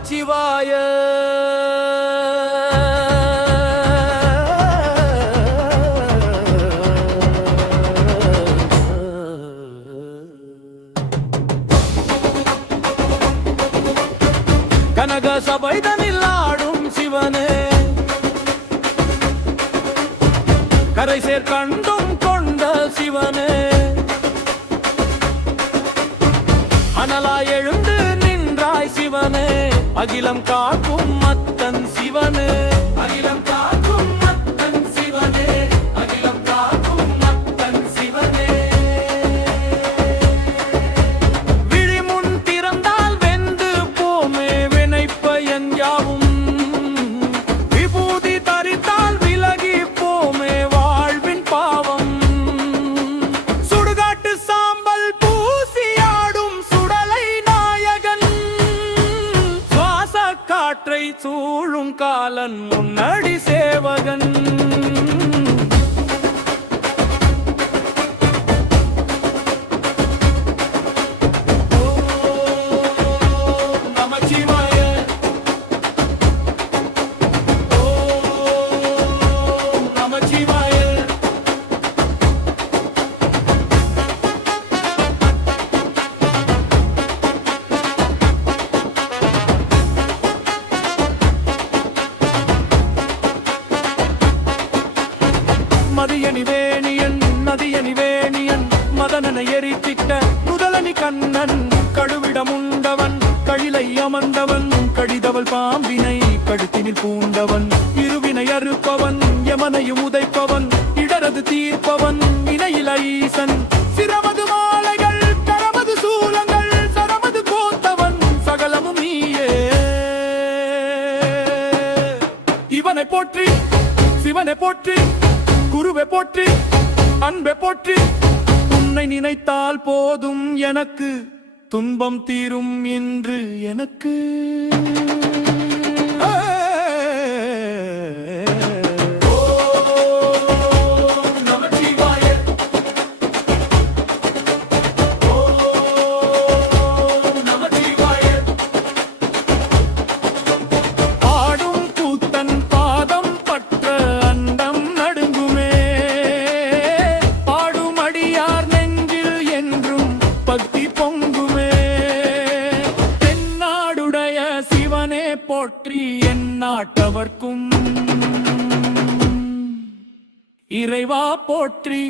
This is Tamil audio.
நமச்சிவாய. கனக சபைதனில் ஆடும் சிவனே, கரை சேர்க்கண்டும் கொண்ட சிவனே, அனலாய் எழுந்து நின்றாய் சிவனே, அகிலம் காக்கும் மத்தன் சிவனே, அகிலம் காக்கும் மத்தன் சிவனே, அகிலம் காக்கும் மத்தன் சிவனே. விழிமுன் திறந்தால் வெந்து போமே வினைப்பயன் யாவும், விபூதி தரித்தால் விலகி போமே வாழ்வின் பாவம். சுடுகாட்டு சாம்பல் பூசியாடும் சுடலை நாயகன், சுவாச காற்றை சூழும் காலன் முன்னடி சேவகன். மதியணி வேணியன் நதியணி வேணியன், மதனனை எரித்திட்ட முதலனி கண்ணன், கழுவிடம் உண்டவன் கழிலை அமர்ந்தவன், கடிதவள் பாம்பினை கழுத்தினில் பூண்டவன், இருவினை அறுப்பவன் யமனையும் உதைப்பவன், இடரது தீர்ப்பவன் இணையில ஈசன், சிரமது மாலைகள் கரமது சூலங்கள் சரமது கோத்தவன், சகலமும் நீயே. இவனை போற்றி சிவனை போற்றி, குருவை போற்றி, அன்பை போற்றி, உன்னை நினைத்தால் போதும் எனக்கு, துன்பம் தீரும் என்று எனக்கு. போற்றி என் நாட்டவர்க்கும் இறைவா போற்றி.